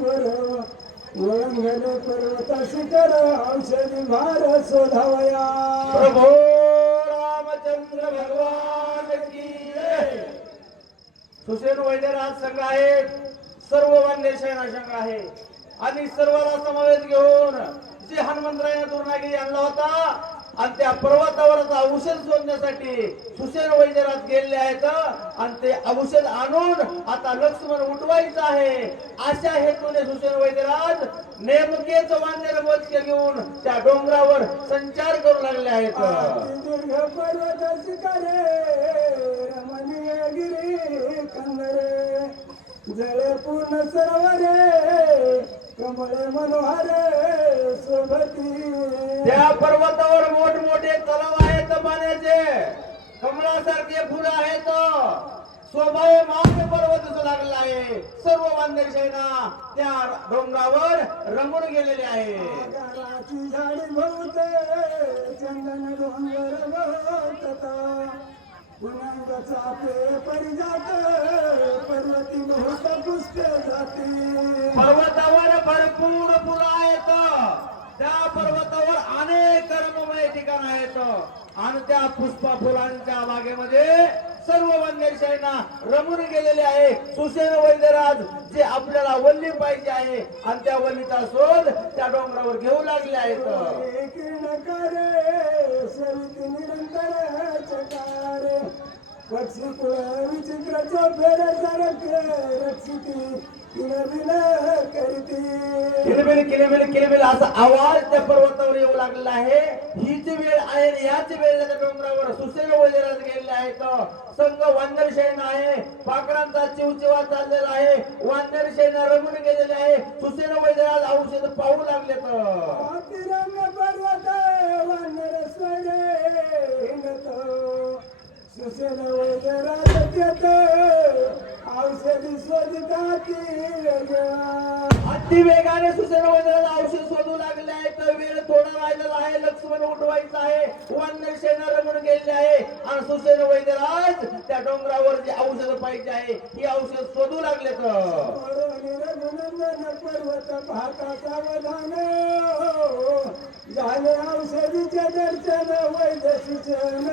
पर्वतवर वळंगण पर्वता शिखर औषधी भार शोधावया प्रभो रामचंद्र भगवान की जय. सुसेन वैद्यराज संघ आहे, सर्व वानर सेना संघ आहे आणि सर्वाला समावेश घेऊन जे हनुमंतरायाने दुर्नागिरी आणला होता आणि त्या पर्वतावरचा औषध शोधण्यासाठी सुसेन वैद्यराज गेलेले आहेत आणि ते औषध आणून आता लक्ष्मण उठवायचं आहे. अशा हेतूने सुसेन वैद्यराज नेमकेच वानर मोजके घेऊन त्या डोंगरावर संचार करू लागले आहेत. दीर्घ पर्वत शिखरे रमणीय गिरी कंदरे जळे पूर्ण सरोवरे कमळे मनोहरे सोबती त्या पर्वतावर मोठमोठे तलाव आहेत पाण्याचे, कमळासारखे फुलं आहेत, शोभाय मान पर्वत दिसू लागला आहे. सर्व वानर सेना त्या डोंगरावर रंगून गेलेले आहे. आगाराची झाडी भोवते चंदन डोंगर भोवतता पुनंग चापे परिजात पर्वती बहुत पुष्ट जाते पर्वतावर भरपूर फुलं आहेत, त्या पर्वतावर अनेक रमणीय ठिकाण आहेत आणि त्या पुष्पा फुलांच्या बागेमध्ये सर्व वानर सेना रमून गेलेले आहे. सुसेन वैद्यराज जे आपल्याला वल्ली पाहिजे आहे आणि त्या वल्लीचा शोध त्या डोंगरावर घेऊ लागले आहेत. निरंतर चकारे पक्षी कुळ विचित्र चोफेर सारखे रक्षिती किलबिल असा आवाज त्या पर्वतावर येऊ लागलेला आहे. हीच वेळ आहे, याच वेळेला त्या डोंगरावर सुसेन वैद्यराज गेलेले आहेत. संघ वानर सेना आहे, पाखरांचा चिवचिवा चाललेला आहे, वानर सेना रमून गेलेली आहे. सुसेन वैद्यराज औषध पाहू लागलेत. पर्वत वानर सुसेन वैद्यराज येत औषधी शोधताती अति वेगाने सुसेन वैद्यराज औषध शोधू लागले आहेत. वेळ थोडा राहिलेला आहे, लक्ष्मण उठवायचं आहे, वानर सेना रमून गेलेली आहे आणि सुसेन वैद्यराज त्या डोंगरावर जे औषध पाहिजे आहे ही औषध शोधू लागलेत. रघुनंदन पर्वत पाहता सावधान झाले औषधीचे दर्शन वैद्य सूचन